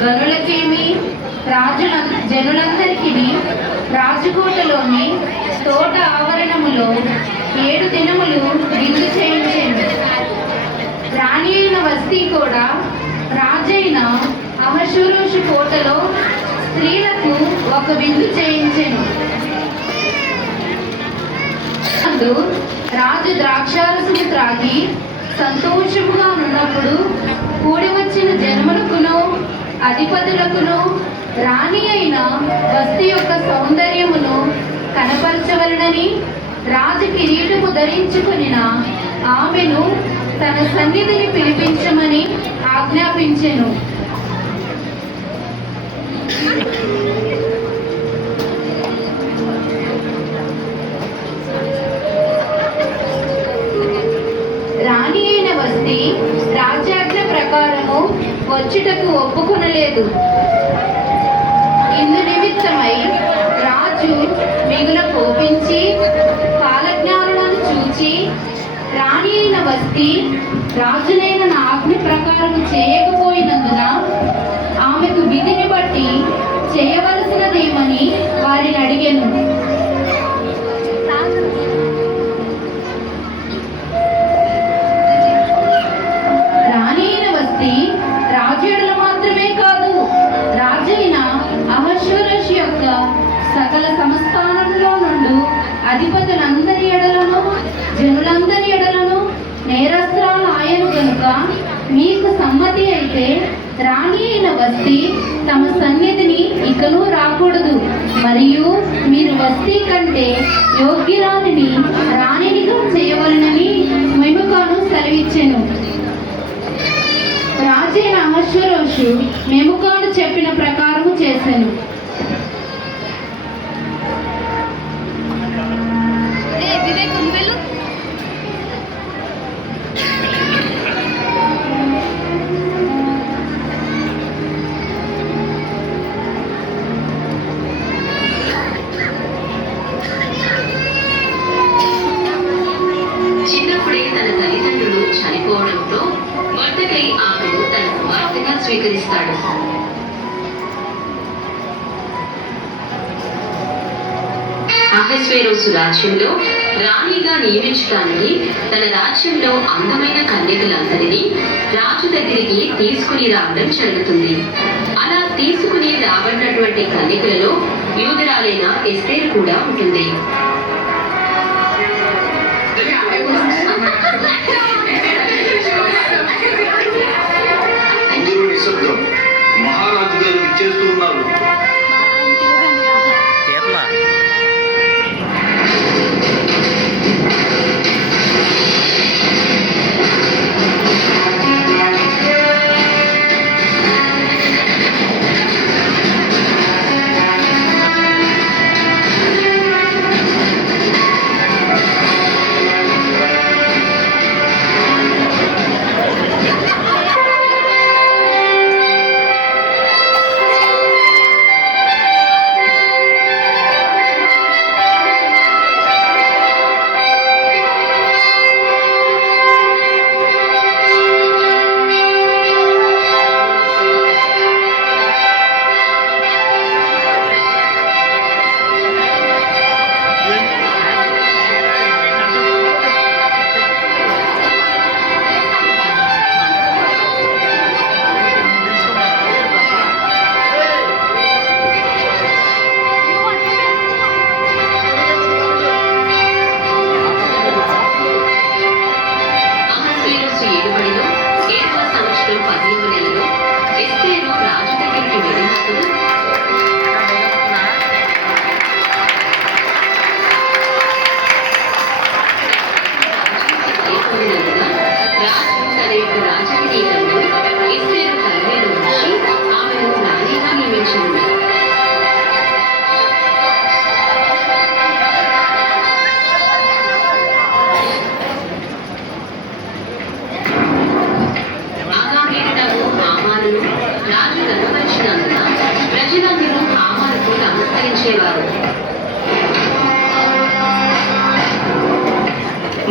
గనులకేమి జనులందరికీ రాజకోటలోని తోట ఆవరణములో 7 దినములు విందు చేయించెను. రాణి అయిన వస్తీ కూడా రాజైన అహష్వేరోషు కోటలో స్త్రీలకు ఒక విందు చేయించెను. రాజు ద్రాక్షారసము త్రాగి సంతోషముగా ఉన్నప్పుడు కూడి వచ్చిన జనములకును అధిపతులకును రాణి అయిన వస్తీ యొక్క సౌందర్యమును కనపరచవలనని రాజు కిరీటము ధరించుకునిన ఆమెను తన సన్నిధిని పిలిపించమని ఆజ్ఞాపించెను. రాణి అయిన వస్తీ రాజ్యాజ్ఞ ప్రకారము వచ్చుటకు ఒప్పుకొనలేదు. ఇందు నిమిత్తమై రాజు మిగుల కోపించి కాలజ్ఞానులను చూచి రాణి అయిన వస్తీ రాజునైన నా ఆజ్ఞ ప్రకారం చేయకపోయినందున ఆమెకు విధిని బట్టి చేయవలసినదేమని వారిని అడిగెను. రాణి అయిన వస్తీ రాజు ఎడల మాత్రమే కాదు, రాజైన అహష్వేరోషు యొక్క సకల సంస్థానంలో నుండి అధిపతులందరి ఎడలను జనులందరి ఎడలను నేరస్తురాలు ఆయను గనుక మీకు సమ్మతి అయితే రాణి అయిన వస్తీ తమ సన్నిధిని ఇకను రాకూడదు, మరియు మీరు వస్తీ కంటే యోగ్యురాలిని రాణినిగా చేయవలనని మెముకాను సెలవిచ్చెను. రాజైన అహష్వేరోషు మెముకాను చెప్పిన ప్రకారము చేసెను. స్వీకరిస్తాడు. అహష్వేరోషు రాజ్యంలో రాణిగా నియమించడానికి తన రాజ్యంలో అందమైన కన్యకలందరినీ రాజు దగ్గరికి తీసుకుని రావడం జరుగుతుంది. అలా తీసుకుని రాబడినటువంటి కన్యకలలో యూదురాలైన ఎస్తేరు కూడా ఉంటుంది. మహారాజు గారు ఇచ్చేస్తూ ఉన్నారు.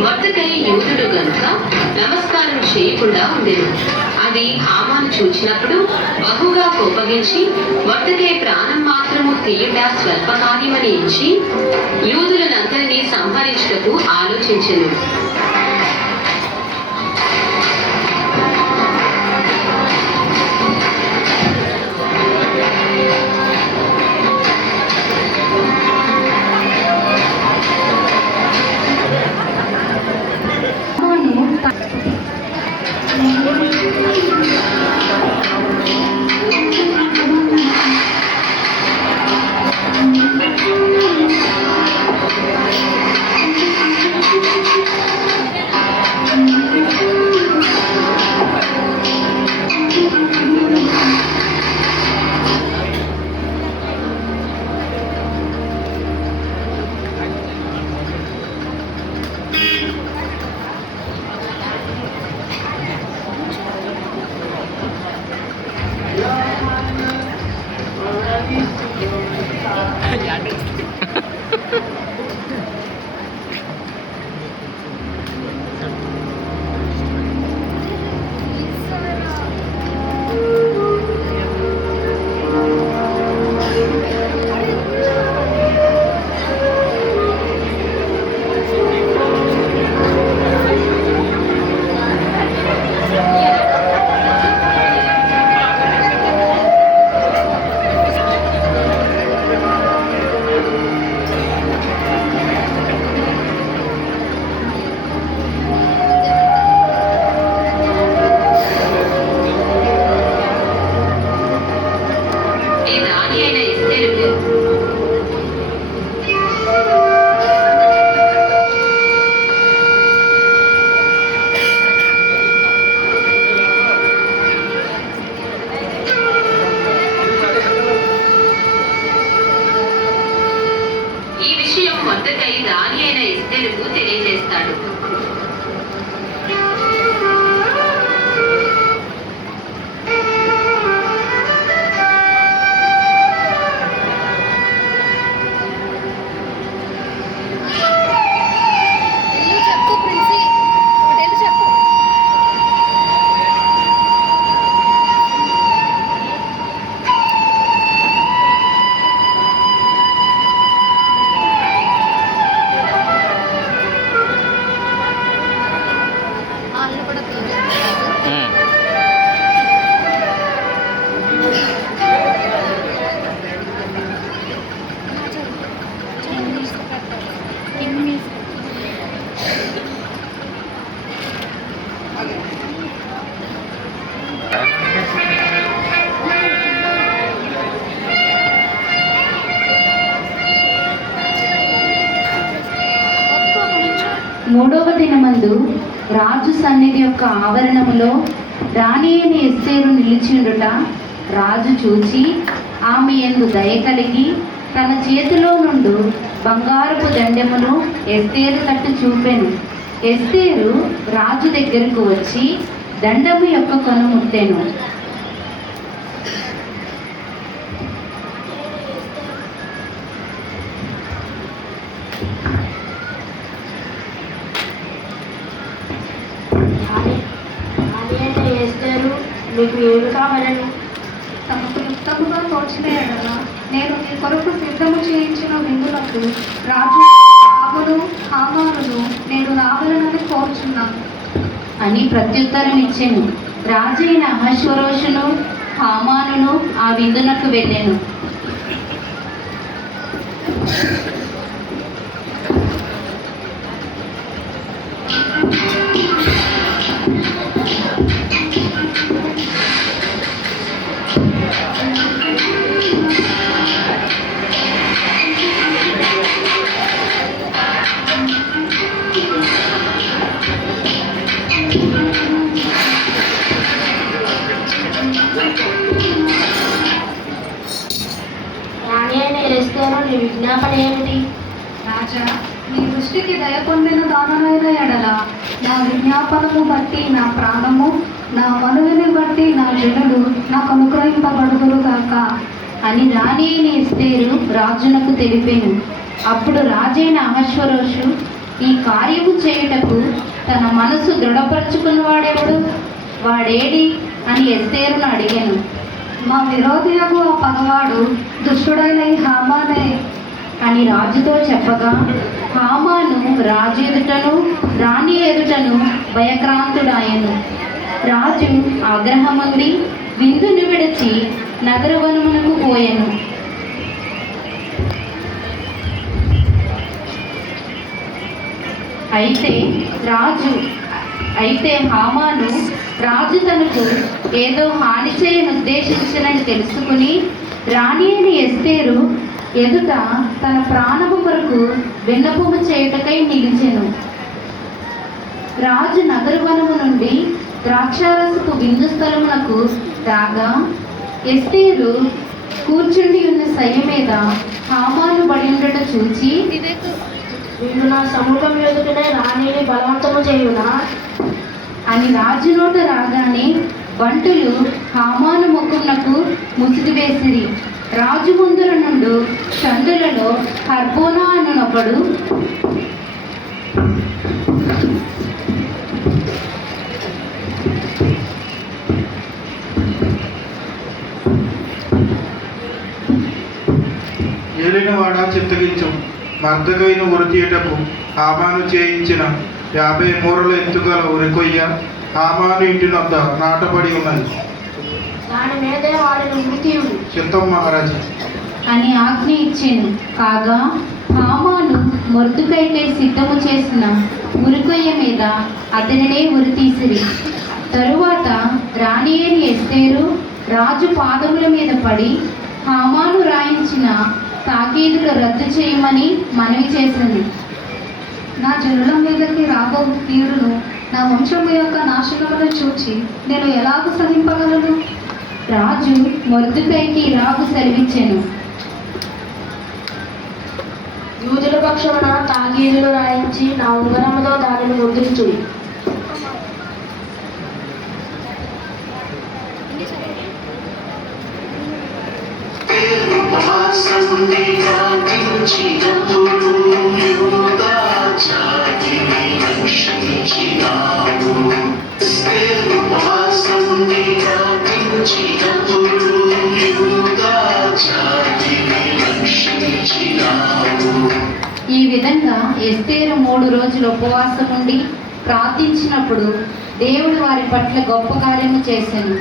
మొర్దెకై యూదుడు గనుక నమస్కారం చేయకుండా ఉండెను. అది హామాను చూచినప్పుడు బహుగా కోపగించి మొర్దెకై ప్రాణం మాత్రము తీయుట స్వల్ప కార్యమని ఎంచి యూదులనందరినీ సంహరించుటకు ఆలోచించెను. మొర్దెకై రాణి అయిన ఎస్తేరుకు తెలియజేస్తాడు. మూడవ దినమందు రాజు సన్నిధి యొక్క ఆవరణములో రాణి అయిన ఎస్తేరు నిలిచిండుట రాజు చూచి ఆమె యందు దయ కలిగి తన చేతిలో నుండి బంగారపు దండెమును ఎస్తేరు తట్టు చూపెను. ఎస్తేరు రాజు దగ్గరకు వచ్చి దండము యొక్క కొను ముట్టెను. మీకు ఏమి కావాలని? తమకు యుక్తముగా తోచిన ఎడల నేను మీ కొరకు సిద్ధము చేయించిన విందులకు రాజు ఆవును హామానును నేను రావాలని కోరుచున్నాను అని ప్రత్యుత్తరం ఇచ్చెను. రాజైన అహష్వేరోషును హామానును ఆ విందునకు వెళ్ళెను. నీ విజ్ఞాపన ఏమిటి? రాజా, నీ దృష్టికి దయ పొందిన దానమైన ఎడల నా విజ్ఞాపనము బట్టి నా ప్రాణము, నా మనవిని బట్టి నా జనులు నాకు అనుగ్రహింపబడుదురుగాక అని రాణి అయిన ఎస్తేరు రాజునకు తెలిపెను. అప్పుడు రాజైన అహష్వేరోషు ఈ కార్యము చేయుటకు తన మనసు దృఢపరచుకున్నవాడెవడు? వాడేడి అని ఎస్తేరును అడిగాను. మా విరోధియకు ఆ పగవాడు దుష్టుడైన ఈ హామానే అని రాజుతో చెప్పగా, హామాను రాజు ఎదుటను రాణి ఎదుటను భయక్రాంతుడాయను. రాజు ఆగ్రహముంది విందును విడిచి నగరవనమునకు పోయెను. అయితే హామాను రాజు తనకు ఏదో హాని చేయనుద్దేశించినని తెలుసుకుని రాణి అయిన ఎస్తేరు ఎదుట తన ప్రాణము కొరకు విన్నపము చేయుటకై నిలిచెను. రాజు నగరవనము నుండి ద్రాక్షారసపు విందు స్థలమునకు రాగా ఎస్తేరు కూర్చుండి ఉన్న శయ్య మీద హామాను పడి ఉండట చూచి, వీడు నా సముఖం ఎదుటనే రాణిని బలవంతము చేయునా అని రాజు నోట రాగానే బంటులు హామాను ముఖమునకు ముసుగు వేసిరి. రాజు ముందర నుండు చందులలో హర్బోనా అనునొకడు ఏలినవాడ చిత్తగించు, మర్దగైన ఉరితీయటకు హామాను చేయించిన 50 మూరల ఎత్తుగల ఉరికొయ్య హామాను ఇంటి వద్ద నాటబడి ఉన్నది. దాని మీదే వాడిని మృత్యువు చిత్తం మహారాజా అని ఆజ్ఞ ఇచ్చెను. కాగా హామాను మొర్దుకైకై సిద్ధము చేసిన ఉరికొయ్య మీద అతనినే ఉరితీసిరి. తరువాత రాణి అయిన ఎస్తేరు రాజు పాదముల మీద పడి హామాను రాయించిన తాకీదులు రద్దు చేయమని మనవి చేసింది. నా జనుల మీదకి రాబో కీడును నా వంశము యొక్క నాశనమును చూచి నేను ఎలాగూ సహింపగలను? రాజు మొర్దుకైకి ఇలాగు సెలవిచ్చెను. యూదుల పక్షమున తాకీదులు రాయించి నా ఉంగరముతో దానిని ముద్రించు. ఈ విధంగా ఎస్తేరు 3 రోజులు ఉపవాసం ఉండి ప్రార్థించినప్పుడు దేవుడు వారి పట్ల గొప్ప కార్యము చేసెను.